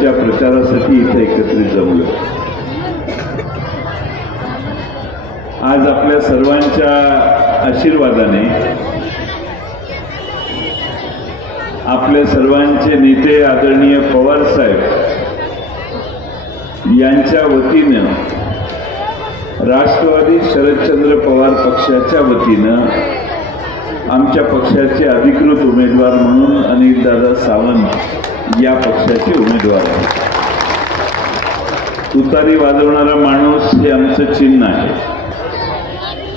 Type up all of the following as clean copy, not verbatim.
निवडणुकीच्या प्रचारासाठी इथे एकत्रित जमलो। आज आपल्या सर्वांच्या आशीर्वादाने आपल्या सर्वांचे नेते आदरणीय पवार साहेब यांच्या वतीनं राष्ट्रवादी शरदचंद्र पवार पक्षाच्या वतीनं आमच्या पक्षाचे अधिकृत उमेदवार म्हणून अनिलदादा सावंत या पक्षाचे उमेदवार आहेत। तुतारी वाजवणारा माणूस हे आमचं चिन्ह आहे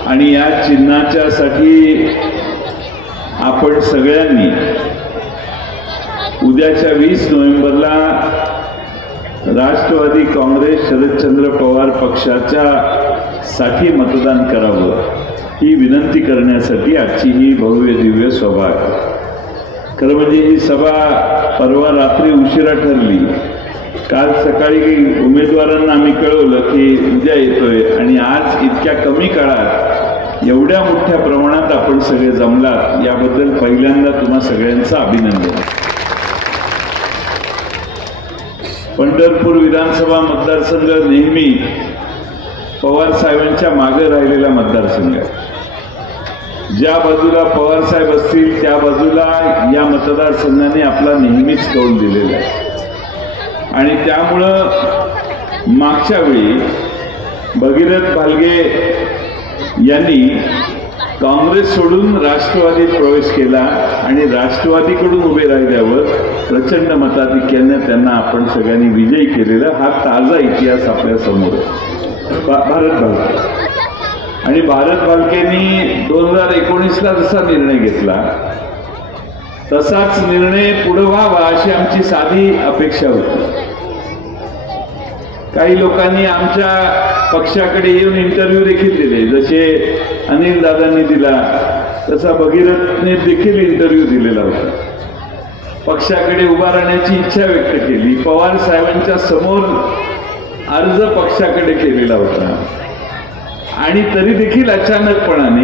आणि या चिन्हाच्यासाठी आपण सगळ्यांनी उद्याच्या 20 नोव्हेंबरला राष्ट्रवादी काँग्रेस शरदचंद्र पवार पक्षाच्या साठी मतदान करावं ही विनंती करण्यासाठी आजची ही भव्य दिव्य सभा आहे। खरं म्हणजे ही सभा परवा रात्री उशिरा ठरली। काल सकाळी उमेदवारांना आम्ही कळवलं की उद्या येतोय आणि आज इतक्या कमी काळात एवढ्या मोठ्या प्रमाणात आपण सगळे जमलात याबद्दल पहिल्यांदा तुम्हा सगळ्यांचं अभिनंदन। पंढरपूर विधानसभा मतदारसंघ नेहमी पवार साहेबांच्या मागे राहिलेला मतदारसंघ आहे। ज्या बाजूला पवार साहेब असतील त्या बाजूला या मतदारसंघाने आपला नेहमीच कौल दिलेला आहे आणि त्यामुळं मागच्या वेळी भगीरथ भालगे यांनी काँग्रेस सोडून राष्ट्रवादीत प्रवेश केला आणि राष्ट्रवादीकडून उभे राहिल्यावर प्रचंड मताधिक्याने त्यांना आपण सगळ्यांनी विजयी केलेला हा ताजा इतिहास आपल्या समोर आहे। भारत भालके आणि भारत भालकेंनी 2019ला जसा निर्णय घेतला तसाच निर्णय पुढे व्हावा अशी आमची साधी अपेक्षा होती। काही लोकांनी आमच्या पक्षाकडे येऊन इंटरव्ह्यू देखील दिले, जसे अनिल दादांनी दिला तसा भगीरथने देखील इंटरव्ह्यू दिलेला होता। पक्षाकडे उभा राहण्याची इच्छा व्यक्त केली, पवार साहेबांच्या समोर अर्ज पक्षाकडे केलेला होता आणि तरी देखील अचानकपणाने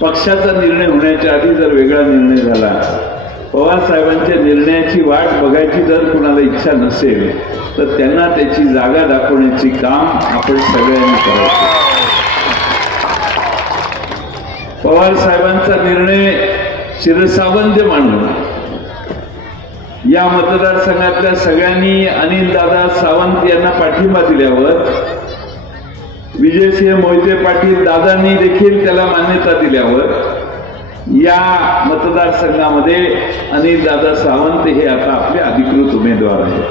पक्षाचा निर्णय होण्याच्या आधी जर वेगळा निर्णय झाला, पवार साहेबांच्या निर्णयाची वाट बघायची जर कुणाला इच्छा नसेल तर त्यांना त्याची जागा दाखवण्याची काम आपण सगळ्यांनी करायचं। पवार साहेबांचा निर्णय शिरसावंत मानून या मतदारसंघातल्या सगळ्यांनी अनिलदादा सावंत यांना पाठिंबा दिल्यावर विजयसिंह मोहिते पाटील दादांनी देखील त्याला मान्यता दिल्यावर या मतदारसंघामध्ये अनिलदादा सावंत हे आता आपले अधिकृत उमेदवार आहेत।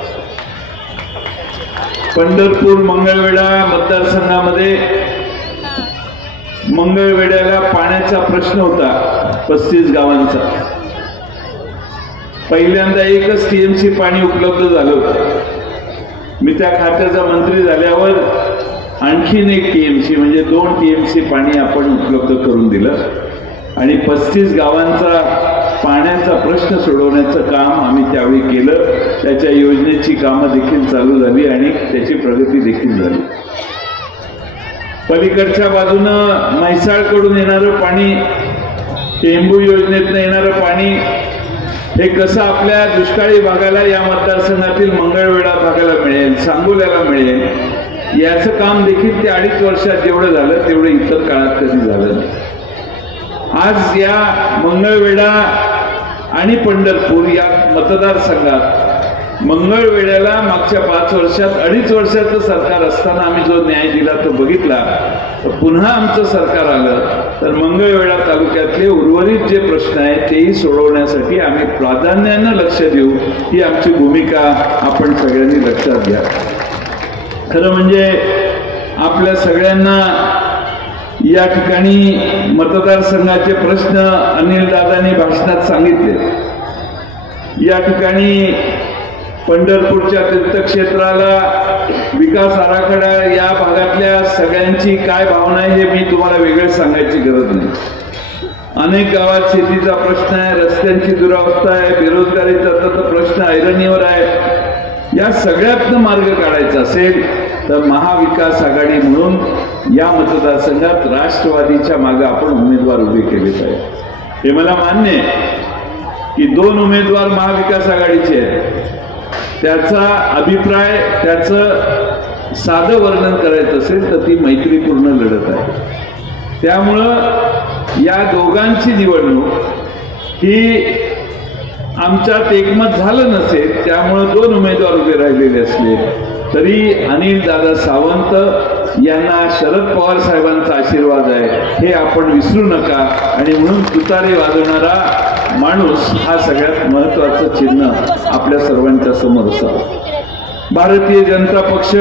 पंढरपूर मंगळवेढा मतदारसंघामध्ये मंगळवेढ्याला पाण्याचा प्रश्न होता 35 गावांचा। पहिल्यांदा एकच टीएमसी पाणी उपलब्ध झालं होतं। मी त्या खात्याचा मंत्री झाल्यावर आणखीन एक टीएमसी म्हणजे 2 टीएमसी पाणी आपण उपलब्ध करून दिलं आणि 35 गावांचा पाण्याचा प्रश्न सोडवण्याचं काम आम्ही त्यावेळी केलं। त्याच्या योजनेची कामं देखील चालू झाली आणि त्याची प्रगती देखील झाली। पलीकडच्या बाजूनं म्हैसाळकडून येणारं पाणी, टेंबू योजनेतनं येणारं पाणी हे कसं आपल्या दुष्काळी भागाला या मतदारसंघातील मंगळवेढा भागाला मिळेल, सांगोल्याला मिळेल, याचं काम देखील ते 2.5 वर्षात जेवढं झालं तेवढं इतर काळात कधी झालं नाही। आज या मंगळवेढा आणि पंढरपूर या मतदारसंघात मंगळवेढ्याला मागच्या 5 वर्षात 2.5 वर्षाचं सरकार असताना आम्ही जो न्याय दिला तो बघितला, तर पुन्हा आमचं सरकार आलं तर मंगळवेढा तालुक्यातले उर्वरित जे प्रश्न आहेत तेही सोडवण्यासाठी आम्ही प्राधान्यानं लक्ष देऊ, ही आमची भूमिका आपण सगळ्यांनी लक्षात घ्या। खरं म्हणजे आपल्या सगळ्यांना या ठिकाणी मतदारसंघाचे प्रश्न अनिलदादांनी भाषणात सांगितले। या ठिकाणी पंढरपूरच्या तीर्थक्षेत्राला विकास आराखडा या भागातल्या सगळ्यांची काय भावना आहे हे मी तुम्हाला वेगळं सांगायची गरज नाही। अनेक गावात शेतीचा प्रश्न आहे, रस्त्यांची दुरावस्था आहे, बेरोजगारीचा प्रश्न ऐरणीवर आहे। या सगळ्यातनं मार्ग काढायचा असेल तर महाविकास आघाडी म्हणून या मतदारसंघात राष्ट्रवादीच्या मागे आपण उमेदवार उभे केले पाहिजे। हे मला मान्य आहे की 2 उमेदवार महाविकास आघाडीचे आहेत, त्याचा अभिप्राय, त्याचं साधं वर्णन करायचं असेल तर ती मैत्रीपूर्ण लढत आहे. त्यामुळं या दोघांची निवडणूक ही आमच्यात एकमत झालं नसेल, त्यामुळं दोन उमेदवार उभे राहिलेले असले तरी अनिल दादा सावंत यांना शरद पवार साहेबांचा आशीर्वाद आहे हे आपण विसरू नका. आणि म्हणून तुतारी वाजवणारा माणूस हा सगळ्यात महत्वाचं चिन्ह आपल्या सर्वांच्या समोर असावं. भारतीय जनता पक्ष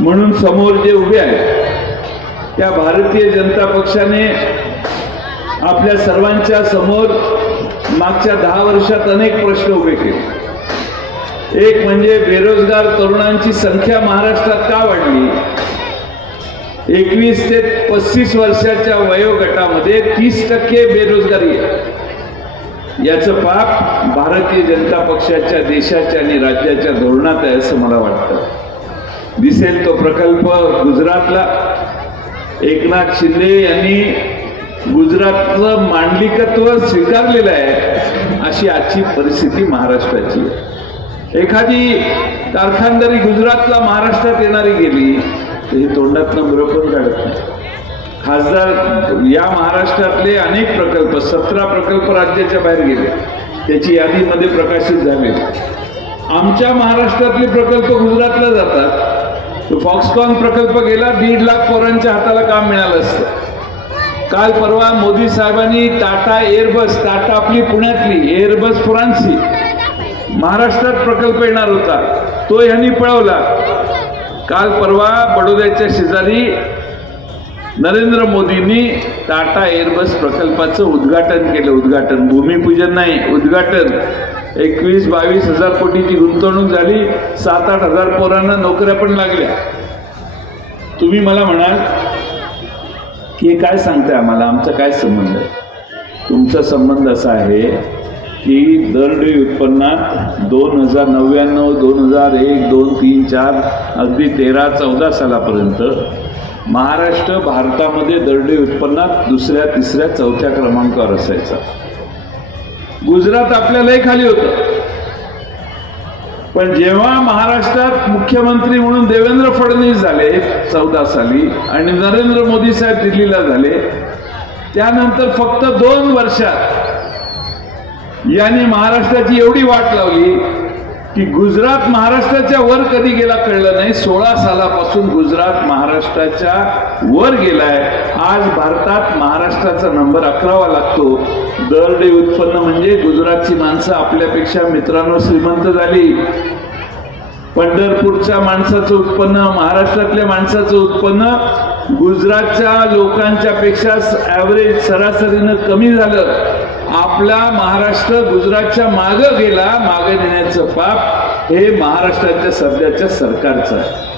म्हणून समोर जे उभे आहेत त्या भारतीय जनता पक्षाने आपल्या सर्वांच्या समोर मागच्या 10 वर्षात अनेक प्रश्न उभे केले. एक म्हणजे बेरोजगार तरुणांची संख्या महाराष्ट्रात का वाढली. 21 ते 35 वर्षाच्या वयोगटामध्ये 30% बेरोजगारी आहे. याचं पाप भारतीय जनता पक्षाच्या देशाच्या आणि राज्याच्या धोरणात आहे असं मला वाटतं. दिसेल तो प्रकल्प गुजरातला एकनाथ शिंदे यांनी गुजरातचं मांडलिकत्व स्वीकारलेलं आहे अशी आजची परिस्थिती महाराष्ट्राची आहे. एखादी कारखानदारी गुजरातला महाराष्ट्रात येणारी गेली तर हे तोंडातनं बरोबर काढत नाही. खासदार या महाराष्ट्रातले अनेक प्रकल्प 17 प्रकल्प राज्याच्या बाहेर गेले, त्याची यादीमध्ये प्रकाशित झाले. आमच्या महाराष्ट्रातले प्रकल्प गुजरातला जातात. तो फॉक्सकॉन प्रकल्प गेला, 1.5 लाख पोरांच्या हाताला काम मिळालं असतं. काल परवा मोदी साहेबांनी टाटा एअरबस, टाटा आपली पुण्यातली, एअरबस फ्रान्सची महाराष्ट्रात प्रकल्प येणार होता तो यांनी पळवला. काल परवा बडोद्याच्या शेजारी नरेंद्र मोदींनी टाटा एअरबस प्रकल्पाचं उद्घाटन केलं. उद्घाटन, भूमिपूजन नाही, उद्घाटन. 21-22 हजार कोटीची गुंतवणूक झाली. 7-8 हजार पोरांना नोकऱ्या पण लागल्या. तुम्ही मला म्हणाल की हे काय सांगताय आम्हाला, आमचा काय संबंध आहे. तुमचा संबंध असा आहे की दरडोई उत्पन्नात 2099, 2001, 2, 3, 4 अगदी 13-14 सालापर्यंत महाराष्ट्र भारतामध्ये दरडोई उत्पन्नात 2ऱ्या, 3ऱ्या, 4थ्या क्रमांकावर असायचा. गुजरात आपल्या लय खाली होतं. पण जेव्हा महाराष्ट्रात मुख्यमंत्री म्हणून देवेंद्र फडणवीस झाले 14 साली आणि नरेंद्र मोदी साहेब दिल्लीला झाले, त्यानंतर फक्त 2 वर्षात यांनी महाराष्ट्राची एवढी वाट लावली की गुजरात महाराष्ट्राच्या वर कधी गेला कळलं नाही. 16 सालापासून गुजरात महाराष्ट्राच्या वर गेलाय. आज भारतात महाराष्ट्राचा नंबर 11वा लागतो. दरडोई उत्पन्न म्हणजे गुजरातची माणसं आपल्यापेक्षा मित्रांनो श्रीमंत झाली. पंढरपूरच्या माणसाचं उत्पन्न, महाराष्ट्रातल्या माणसाचं उत्पन्न गुजरातच्या लोकांच्या पेक्षा ॲव्हरेज सरासरीनं कमी झालं. आपला महाराष्ट्र गुजरातच्या मागं गेला. मागं नेण्याचं पाप हे महाराष्ट्राच्या सध्याच्या सरकारचं आहे.